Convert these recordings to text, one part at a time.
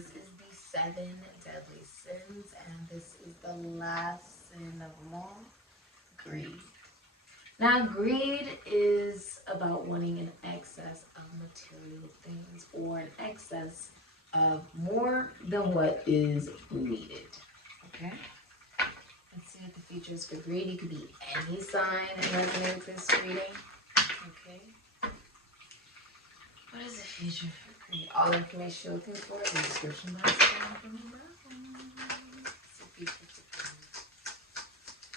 this is the 7 deadly sins, and this is the last sin of them all, greed. Now, greed is about wanting an excess of material things or an excess of more than what is needed. Okay? Let's see what the features for greed. You could be any sign and resonate with this reading. Okay? What is the feature for greed? All information you're looking for in the description box.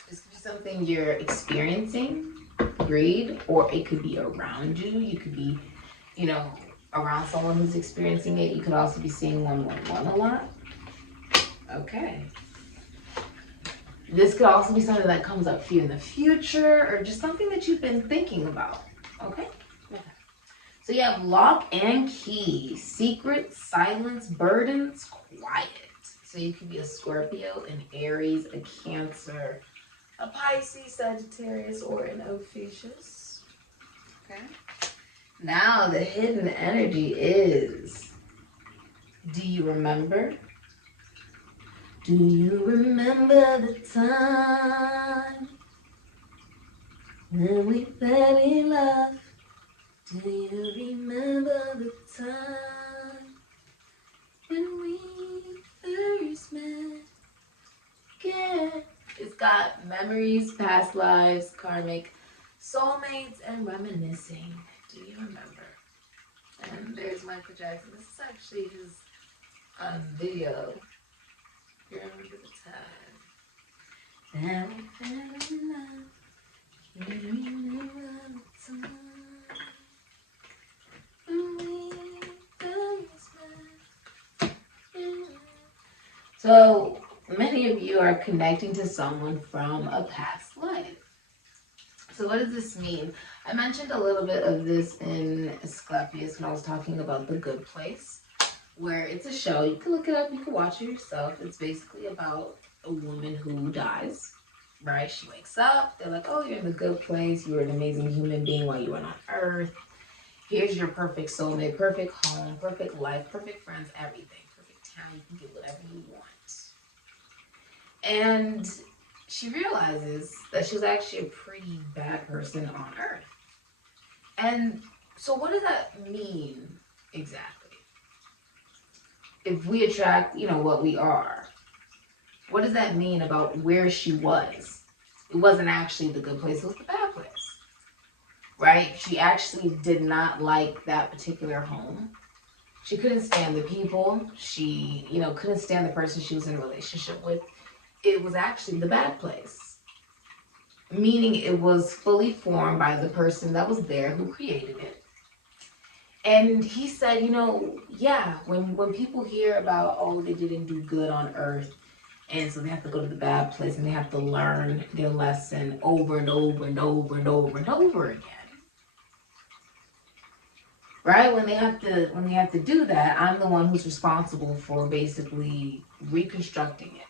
This could be something you're experiencing, greed, or it could be around you. You could be, you know, around someone who's experiencing it. You could also be seeing 111 a lot. Okay. This could also be something that comes up for you in the future, or just something that you've been thinking about. Okay? So you have lock and key, secret, silence, burdens, quiet. So you could be a Scorpio, an Aries, a Cancer, a Pisces, Sagittarius, or an Ophiuchus. Okay. Now the hidden energy is, do you remember? Do you remember the time when we fell in love? Do you remember the time when we first met? Yeah. It's got memories, past lives, karmic, soulmates, and reminiscing. Do you remember? And there's Michael Jackson. This is actually his video. You remember the time? Now we fell in love. You remember the time. So many of you are connecting to someone from a past life. So what does this mean? I mentioned a little bit of this in Asclepius when I was talking about The Good Place, where it's a show. You can look it up, you can watch it yourself. It's basically about a woman who dies, right? She wakes up, they're like, oh, you're in the good place. You were an amazing human being while you were on Earth. Here's your perfect soulmate, perfect home, perfect life, perfect friends, everything. Perfect town, you can get whatever you want. And she realizes that she's actually a pretty bad person on Earth. And so what does that mean exactly? If we attract, you know, what we are, what does that mean about where she was? It wasn't actually the good place, it was the bad place. Right? She actually did not like that particular home. She couldn't stand the people. She, you know, couldn't stand the person she was in a relationship with. It was actually the bad place. Meaning it was fully formed by the person that was there who created it. And he said, you know, yeah, when people hear about, oh, they didn't do good on Earth, and so they have to go to the bad place and they have to learn their lesson over and over and over and over and over again. Right? When they have to do that, I'm the one who's responsible for basically reconstructing it.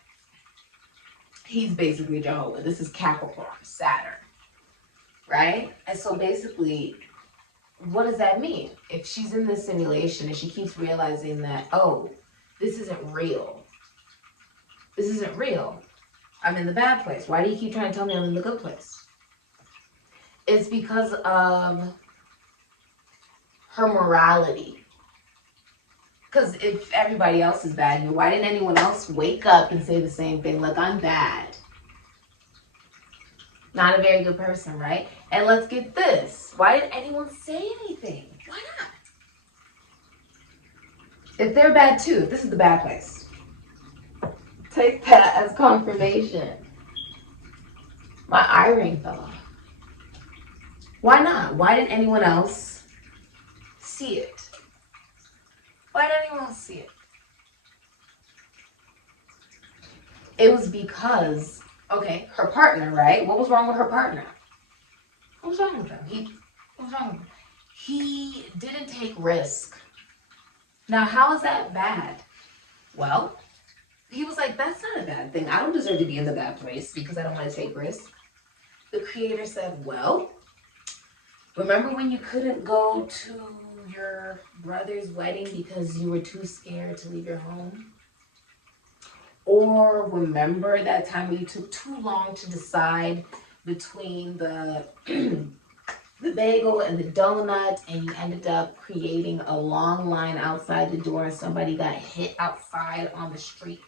He's basically Jehovah. This is Capricorn, Saturn. Right? And so basically, what does that mean? If she's in this simulation and she keeps realizing that, oh, this isn't real. This isn't real. I'm in the bad place. Why do you keep trying to tell me I'm in the good place? It's because of her morality. Because if everybody else is bad, why didn't anyone else wake up and say the same thing? Like, I'm bad. Not a very good person, right? And let's get this. Why didn't anyone say anything? Why not? If they're bad too, if this is the bad place, take that as confirmation. My eye ring fell off. Why not? Why didn't anyone else see it? Why didn't anyone else see it? It was because, okay, her partner, right? What was wrong with her partner? What was wrong with him? What was wrong with him? He didn't take risk. Now, how is that bad? Well, he was like, that's not a bad thing. I don't deserve to be in the bad place because I don't want to take risks. The creator said, well, remember when you couldn't go to your brother's wedding because you were too scared to leave your home? Or remember that time when you took too long to decide between the the bagel and the donut, and you ended up creating a long line outside the door and somebody got hit outside on the street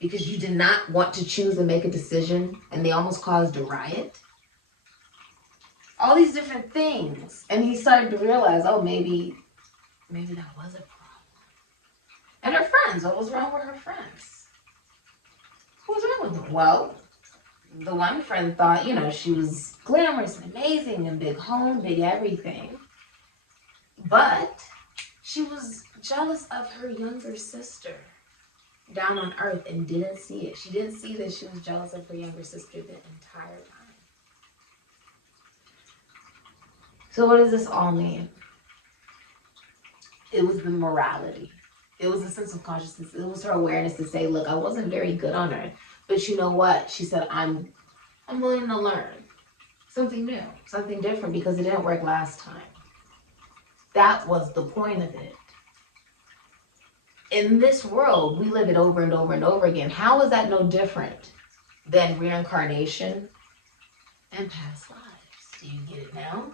because you did not want to choose and make a decision, and they almost caused a riot? All these different things. And he started to realize, oh, maybe that was a problem. And her friends, what was wrong with her friends? What was wrong with them? Well, the one friend thought, you know, she was glamorous and amazing and big home, big everything. But she was jealous of her younger sister down on earth and didn't see it. She didn't see that she was jealous of her younger sister the entire time. So what does this all mean? It was the morality. It was a sense of consciousness. It was her awareness to say, look, I wasn't very good on earth. But you know what? She said, I'm willing to learn something new, something different, because it didn't work last time. That was the point of it. In this world, we live it over and over and over again. How is that no different than reincarnation and past lives? Do you get it now?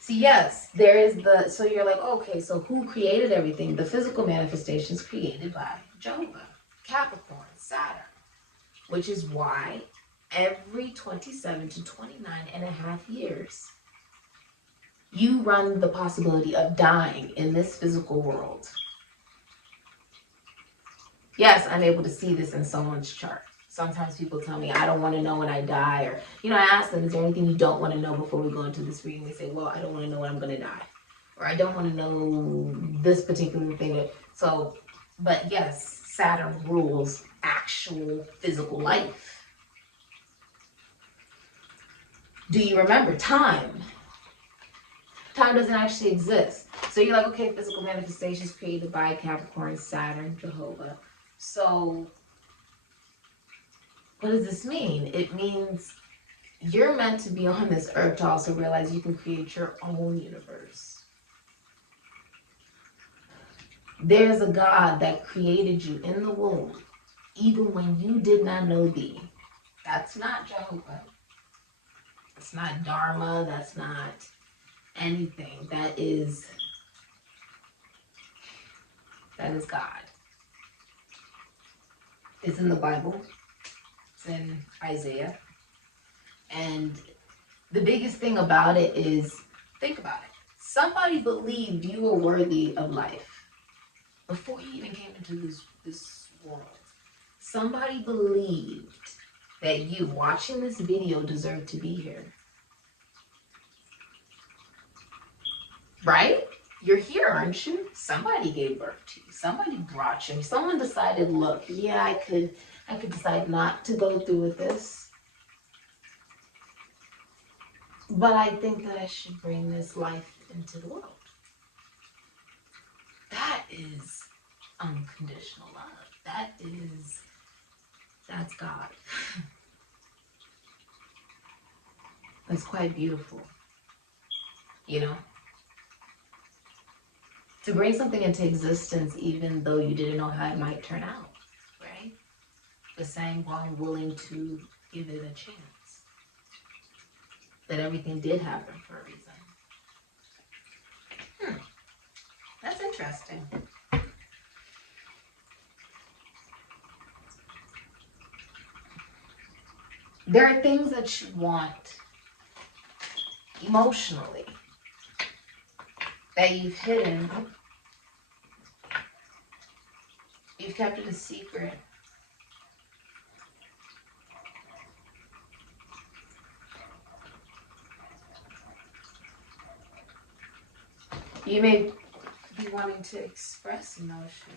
See, yes, there is the, so you're like, okay, so who created everything? The physical manifestations created by Jehovah, Capricorn, Saturn, which is why every 27 to 29 and a half years, you run the possibility of dying in this physical world. Yes, I'm able to see this in someone's chart. Sometimes people tell me, I don't want to know when I die. Or, you know, I ask them, is there anything you don't want to know before we go into this reading? They say, well, I don't want to know when I'm going to die. Or I don't want to know this particular thing. So, but yes, Saturn rules actual physical life. Do you remember time? Time doesn't actually exist. So you're like, okay, physical manifestations created by Capricorn, Saturn, Jehovah. So what does this mean? It means you're meant to be on this earth to also realize you can create your own universe. There's a God that created you in the womb, even when you did not know thee. That's not Jehovah. That's not Dharma. That's not anything. That is God. It's in the Bible. It's in Isaiah. And the biggest thing about it is, think about it. Somebody believed you were worthy of life before you even came into this world. Somebody believed that you watching this video deserved to be here. Right? You're here, aren't you? Somebody gave birth to you. Somebody brought you. Someone decided, look, yeah, I could decide not to go through with this. But I think that I should bring this life into the world. That is unconditional love. That's God. That's quite beautiful. You know? To bring something into existence even though you didn't know how it might turn out, right? But saying, well, I'm willing to give it a chance. That everything did happen for a reason. That's interesting. There are things that you want emotionally that you've hidden. You've kept it a secret. You may be wanting to express emotion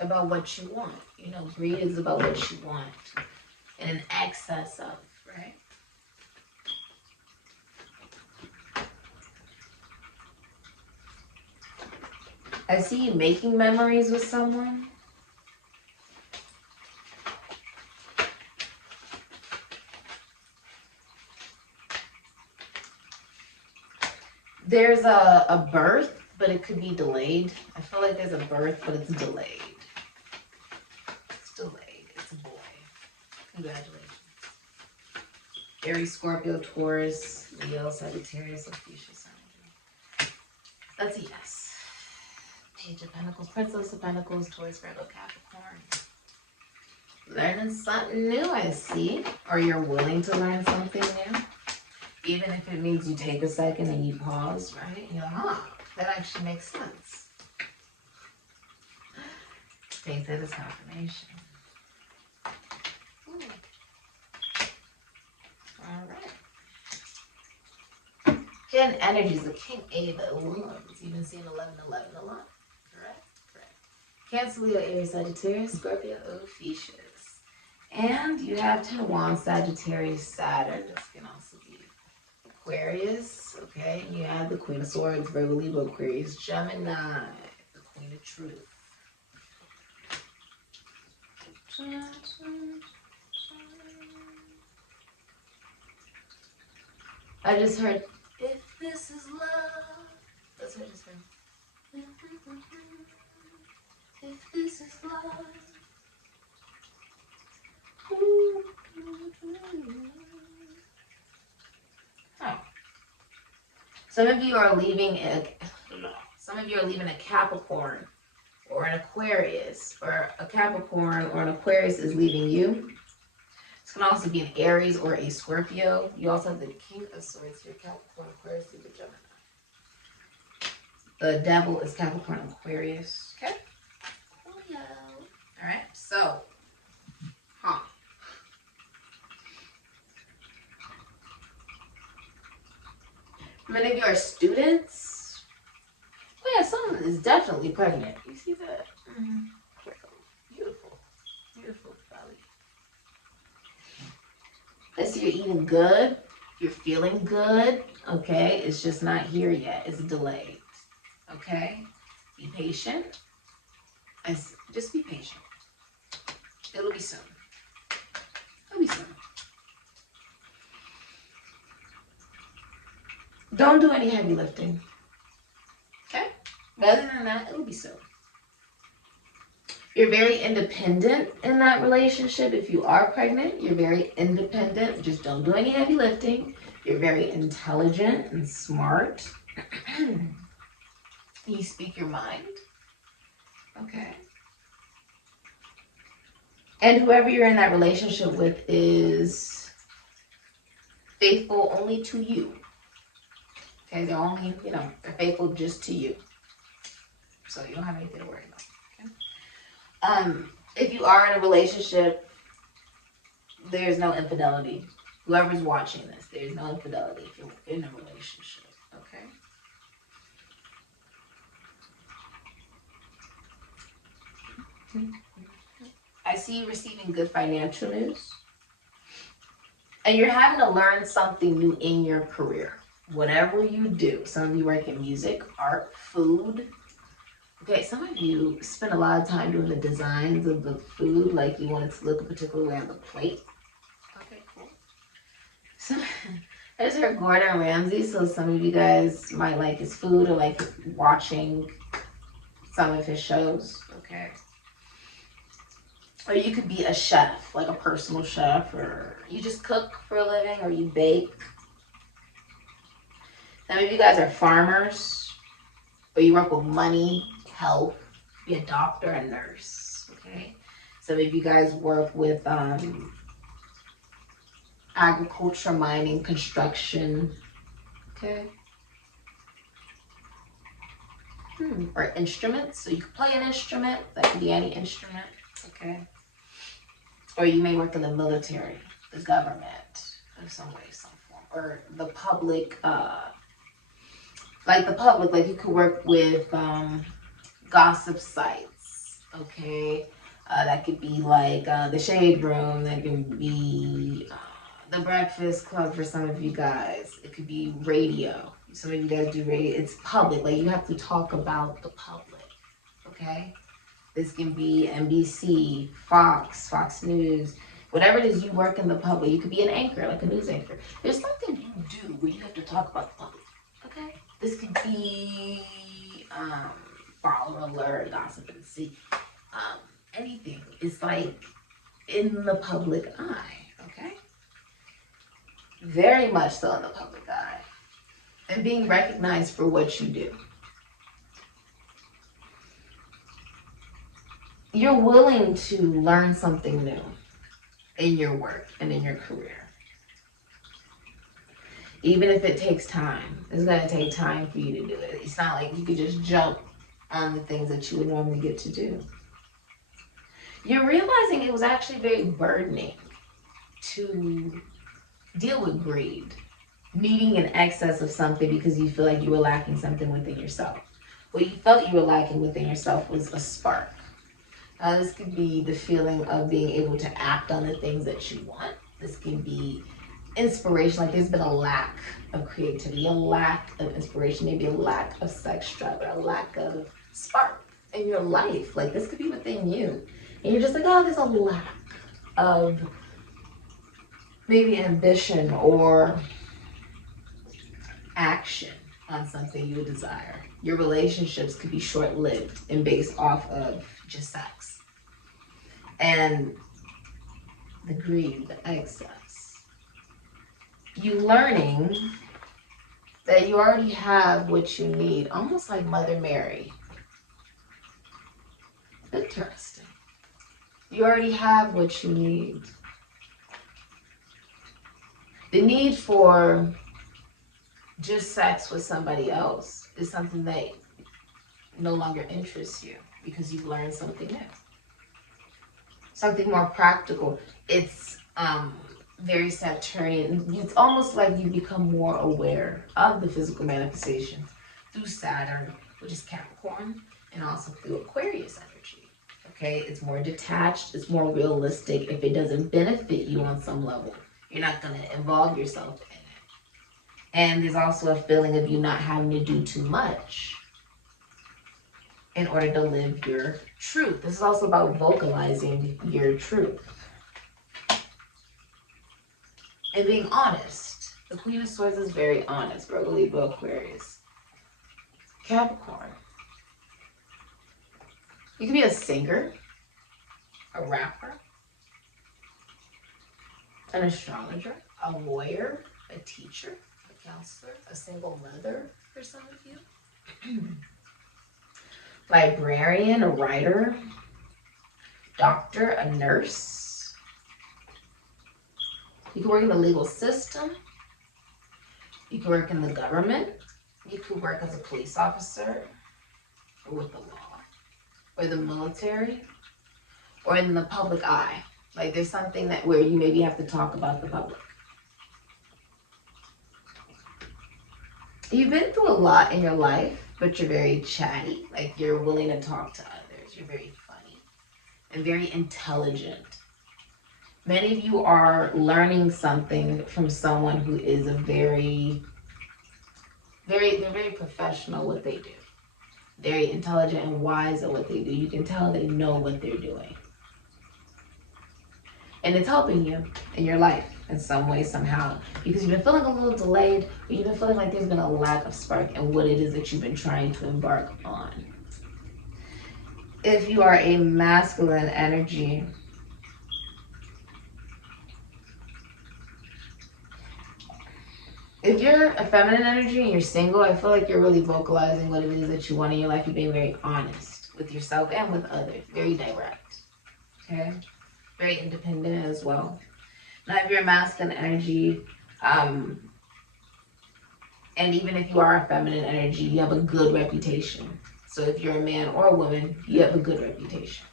about what you want. You know, greed is about what you want and an excess of, right? I see you making memories with someone. There's a birth, but it could be delayed. I feel like there's a birth, but it's delayed. It's delayed. It's a boy. Congratulations. Aries, Scorpio, Taurus, Leo, Sagittarius, Ophiuchus. That's a yes. Page of Pentacles, Princess of Pentacles, Taurus, Virgo, Capricorn. Learning something new, I see. Or you're willing to learn something new. Even if it means you take a second and you pause, right? You're like, huh, that actually makes sense. Take that as confirmation. Ooh. All right. Hidden energies, the King Ava of Wands. You've been seeing 11-11 a lot. Correct? Correct. Cancer, Leo, Aries, Sagittarius, Scorpio, Ophiuchus. And you have 10 of Wands, Sagittarius, Saturn. This can also be Aquarius. Okay. You have the Queen of Swords, Virgo, Libra, Aquarius, Gemini, the Queen of Truth. I just heard, if this is love. That's what I just heard. If this is love. Oh. Some of you are leaving a Capricorn or an Aquarius, or a Capricorn or an Aquarius is leaving you. This can also be an Aries or a Scorpio. You also have the King of Swords here, Capricorn, Aquarius, Libra, Gemini. The Devil is Capricorn, Aquarius. Okay. Coolio. All right. So, many of you are students. Oh yeah, someone is definitely pregnant. You see that? Mm-hmm. Beautiful. Beautiful belly. I see you're eating good. You're feeling good. Okay. It's just not here yet. It's delayed. Okay. Be patient. Just be patient. It'll be soon. It'll be soon. Don't do any heavy lifting. Okay? But other than that, it'll be soon. You're very independent in that relationship. If you are pregnant, you're very independent. Just don't do any heavy lifting. You're very intelligent and smart. You speak your mind. Okay. And whoever you're in that relationship with is faithful only to you. Okay, they're only, they're faithful just to you. So you don't have anything to worry about. Okay? If you are in a relationship, there's no infidelity. Whoever's watching this, there's no infidelity if you're in a relationship. Okay? I see you receiving good financial news. And you're having to learn something new in your career. Whatever you do. Some of you work in music, art, food. Okay, some of you spend a lot of time doing the designs of the food, like you want it to look a particular way on the plate. Okay, cool. So, I just heard Gordon Ramsay, so some of you guys might like his food or like watching some of his shows. Okay. Or you could be a chef, like a personal chef, or you just cook for a living, or you bake. Some of you guys are farmers, or you work with money, health, be a doctor, a nurse, okay? Some of you guys work with agriculture, mining, construction, okay? Or instruments, so you can play an instrument, that could be any instrument, okay? Or you may work in the military, the government, in some way, some form, or the public, like you could work with gossip sites, okay? That could be like the Shade Room, that could be the Breakfast Club for some of you guys. It could be radio. Some of you guys do radio. It's public, like you have to talk about the public, okay? This can be NBC, Fox News, whatever it is you work in the public. You could be an anchor, like a news anchor. There's something you do where you have to talk about the public, okay? This could be follow alert, gossip and see. Anything. It's like in the public eye, okay? Very much so in the public eye. And being recognized for what you do. You're willing to learn something new in your work and in your career. Even if it takes time. It's going to take time for you to do it. It's not like you could just jump on the things that you would normally get to do. You're realizing it was actually very burdening to deal with greed. Needing an excess of something because you feel like you were lacking something within yourself. What you felt you were lacking within yourself was a spark. This could be the feeling of being able to act on the things that you want. This can be inspiration, like there's been a lack of creativity, a lack of inspiration, maybe a lack of sex drive, or a lack of spark in your life. Like this could be within you. And you're just like, oh, there's a lack of maybe ambition or action on something you would desire. Your relationships could be short-lived and based off of just sex. And the greed, the excess. You learning that you already have what you need, almost like Mother Mary. Interesting. You already have what you need. The need for just sex with somebody else is something that no longer interests you because you've learned something new. Something more practical. It's very Saturnian. It's almost like you become more aware of the physical manifestation through Saturn, which is Capricorn, and also through Aquarius energy. Okay, it's more detached, it's more realistic. If it doesn't benefit you on some level, you're not going to involve yourself in it. And there's also a feeling of you not having to do too much in order to live your truth. This is also about vocalizing your truth. And being honest. The Queen of Swords is very honest. Virgo, Libra, Aquarius. Capricorn. You can be a singer, a rapper, an astrologer, a lawyer, a teacher, a counselor, a single mother for some of you. Librarian, a writer, doctor, a nurse. You can work in the legal system. You can work in the government. You can work as a police officer or with the law or the military or in the public eye. Like there's something that where you maybe have to talk about the public. You've been through a lot in your life, but you're very chatty. Like you're willing to talk to others. You're very funny and very intelligent. Many of you are learning something from someone who is a they're very professional what they do. Very intelligent and wise at what they do. You can tell they know what they're doing. And it's helping you in your life in some way, somehow. Because you've been feeling a little delayed, or you've been feeling like there's been a lack of spark in what it is that you've been trying to embark on. If you are a masculine energy, if you're a feminine energy and you're single, I feel like you're really vocalizing what it is that you want in your life. You're being very honest with yourself and with others. Very direct. Okay? Very independent as well. Now, if you're a masculine energy, and even if you are a feminine energy, you have a good reputation. So if you're a man or a woman, you have a good reputation.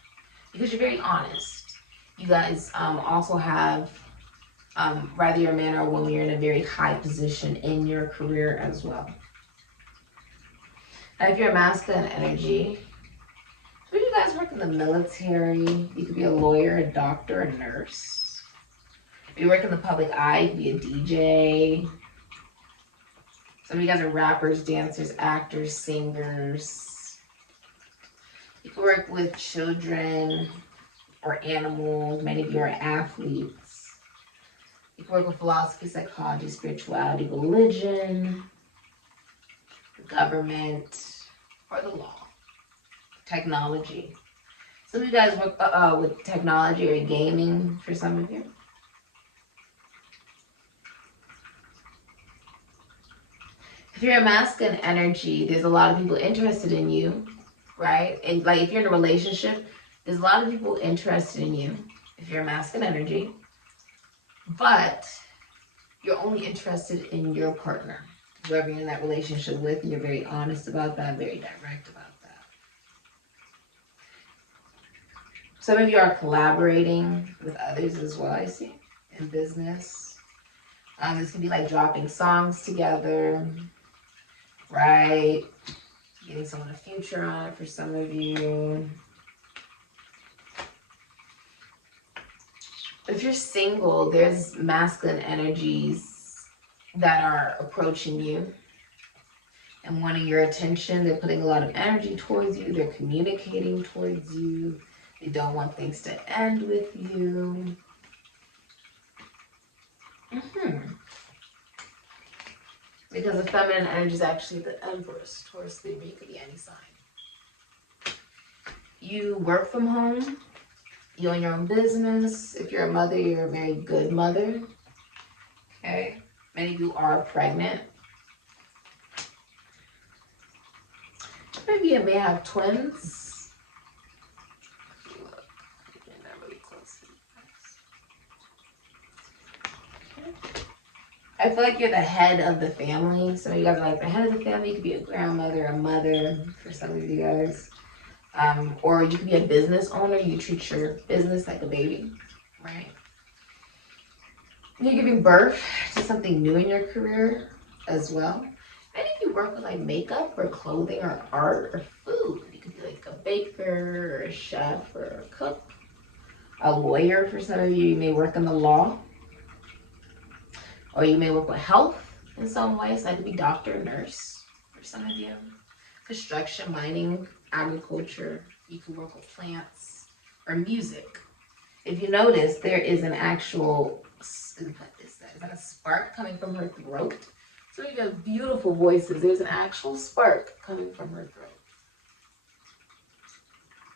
Because you're very honest. You guys also have, whether you're a man or a woman, you're in a very high position in your career as well. Now, if you're a masculine energy, so you guys work in the military, you could be a lawyer, a doctor, a nurse. If you work in the public eye, you could be a DJ. Some of you guys are rappers, dancers, actors, singers. You can work with children or animals. Many of you are athletes. You can work with philosophy, psychology, spirituality, religion, government, or the law. Technology. Some of you guys work with technology or gaming for some of you. If you're a masculine energy, there's a lot of people interested in you, right? And like if you're in a relationship, there's a lot of people interested in you if you're a masculine energy, but you're only interested in your partner, whoever you're in that relationship with, and you're very honest about that, very direct about that. Some of you are collaborating with others as well, I see, in business. This can be like dropping songs together, right? Getting someone a future on it for some of you. If you're single, there's masculine energies that are approaching you and wanting your attention. They're putting a lot of energy towards you. They're communicating towards you. They don't want things to end with you. Because the feminine energy is actually the Empress, Taurus, Libra. You could be any sign. You work from home. You own your own business. If you're a mother, you're a very good mother. Okay. Many of you are pregnant. Maybe you may have twins. I feel like you're the head of the family. Some of you guys are like the head of the family. You could be a grandmother, a mother for some of you guys. Or you could be a business owner. You treat your business like a baby, right? You're giving birth to something new in your career as well. Many of you work with like makeup or clothing or art or food. You could be like a baker or a chef or a cook, a lawyer for some of you. You may work in the law. Or you may work with health in some way. So that could be doctor, nurse for some of you. Construction, mining, agriculture. You can work with plants or music. If you notice, there is an actual, what is that? Is that a spark coming from her throat? So you have beautiful voices. There's an actual spark coming from her throat.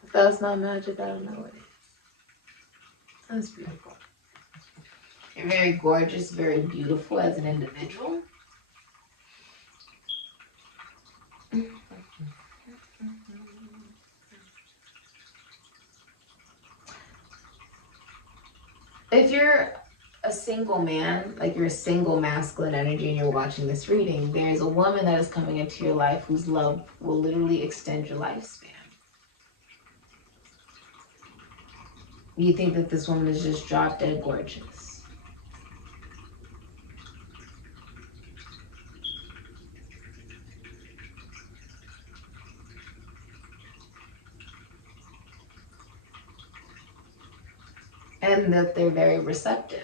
If that's not magic, I don't know what it is. That's beautiful. You're very gorgeous, very beautiful as an individual. If you're a single man, like you're a single masculine energy and you're watching this reading, there's a woman that is coming into your life whose love will literally extend your lifespan. You think that this woman is just drop dead gorgeous. And that they're very receptive.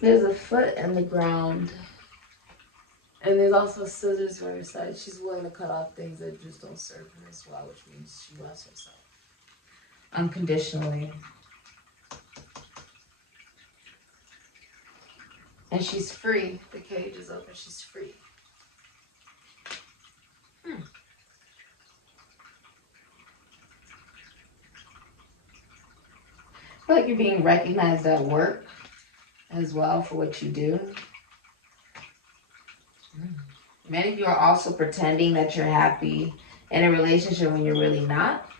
There's a foot in the ground. And there's also scissors for her side. She's willing to cut off things that just don't serve her as well, which means she loves herself unconditionally. And she's free. The cage is open. She's free. I feel like you're being recognized at work as well for what you do. Many of you are also pretending that you're happy in a relationship when you're really not.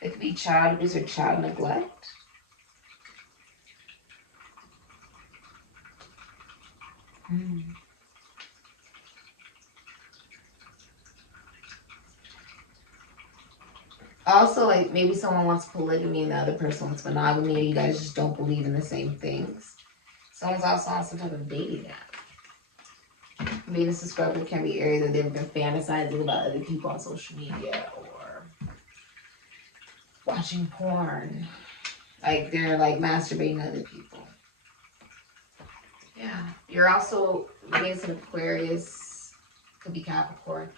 It could be child abuse or child neglect. Also, like maybe someone wants polygamy and the other person wants monogamy, and you guys just don't believe in the same things. Someone's also on some type of dating app. Venus and Scorpio can be areas that they've been fantasizing about other people on social media or watching porn. Like they're like masturbating other people. Yeah. You're also Venus in Aquarius, could be Capricorn.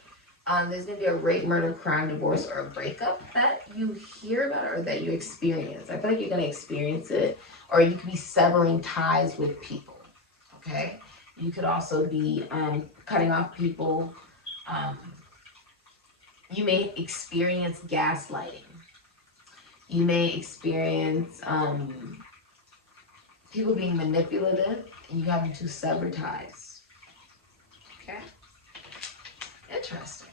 There's going to be a rape, murder, crime, divorce, or a breakup that you hear about or that you experience. I feel like you're going to experience it, or you could be severing ties with people, okay? You could also be cutting off people. You may experience gaslighting. You may experience people being manipulative and you having to sever ties, okay? Interesting.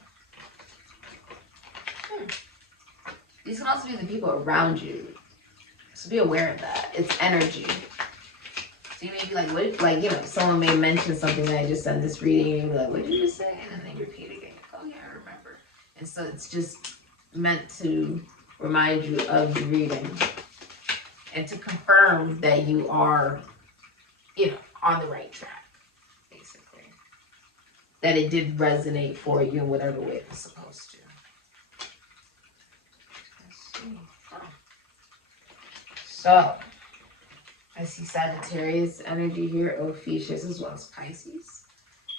These can also be the people around you. So be aware of that. It's energy. So you may be like, what? Like, you know, someone may mention something that I just said in this reading, and you'll be like, what did you just say? And then they repeat it again. Oh, yeah, I remember. And so it's just meant to remind you of the reading and to confirm that you are, you know, on the right track, basically. That it did resonate for you in whatever way it was supposed to. So, I see Sagittarius energy here, Ophiuchus, as well as Pisces.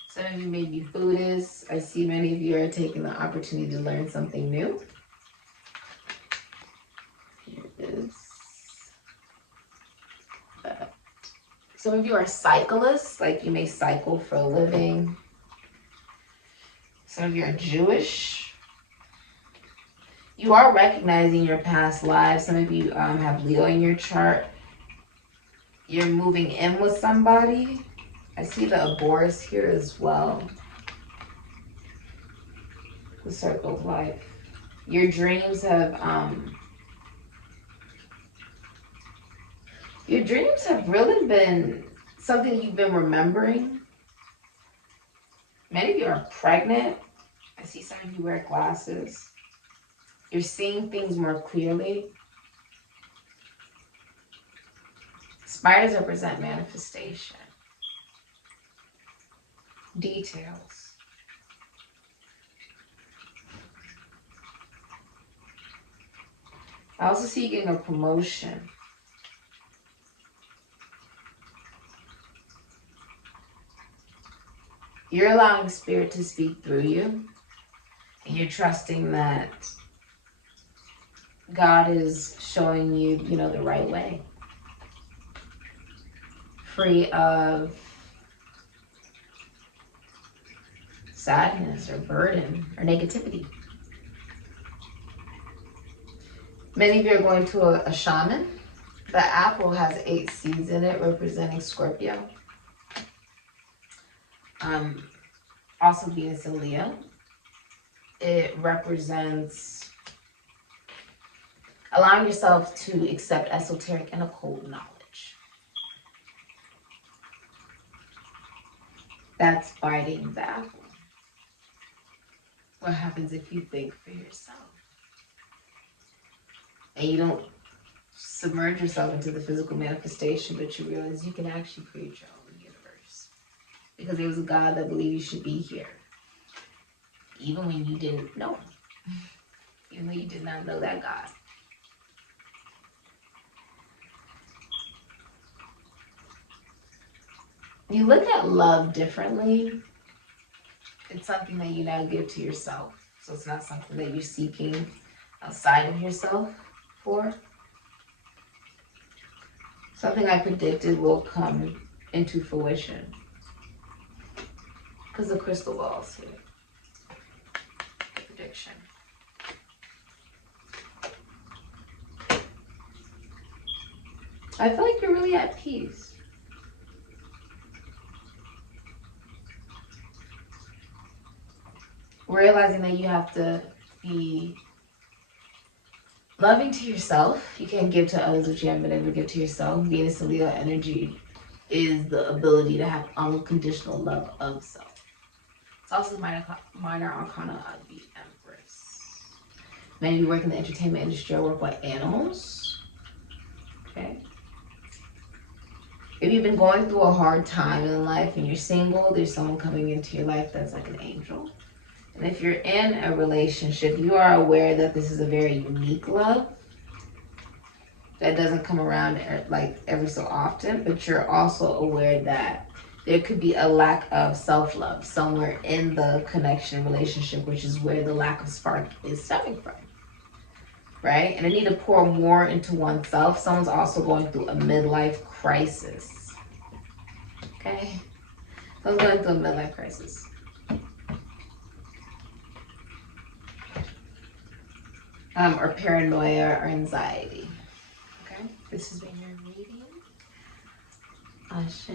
Some of you may be Buddhists. I see many of you are taking the opportunity to learn something new. Here it is. Some of you are cyclists, like you may cycle for a living. Some of you are Jewish. You are recognizing your past lives. Some of you have Leo in your chart. You're moving in with somebody. I see the Aboris here as well. The circle of life. Your dreams have really been something you've been remembering. Many of you are pregnant. I see some of you wear glasses. You're seeing things more clearly. Spiders represent manifestation. Details. I also see you getting a promotion. You're allowing Spirit to speak through you. And you're trusting that God is showing you, you know, the right way. Free of sadness or burden or negativity. Many of you are going to a shaman. The apple has 8 seeds in it, representing Scorpio. Also Venus and Leo. It represents allowing yourself to accept esoteric and occult knowledge. That's biting the apple. What happens if you think for yourself? And you don't submerge yourself into the physical manifestation, but you realize you can actually create your own universe. Because there was a God that believed you should be here. Even when you didn't know him. Even though you did not know that God. You look at love differently. It's something that you now give to yourself. So it's not something that you're seeking outside of yourself for. Something I predicted will come into fruition. Because the crystal ball's here. The prediction. I feel like you're really at peace. Realizing that you have to be loving to yourself. You can't give to others what you haven't been able to give to yourself. Venus and Leo energy is the ability to have unconditional love of self. It's also the minor arcana of the Empress. Many of you work in the entertainment industry or work with animals. Okay. If you've been going through a hard time in life and you're single, there's someone coming into your life that's like an angel. And if you're in a relationship, you are aware that this is a very unique love that doesn't come around like every so often, but you're also aware that there could be a lack of self-love somewhere in the connection relationship, which is where the lack of spark is stemming from. Right? And I need to pour more into oneself. Someone's also going through a midlife crisis. Okay? Someone's going through a midlife crisis. Or paranoia or anxiety. Okay? This has been your reading. Ashe.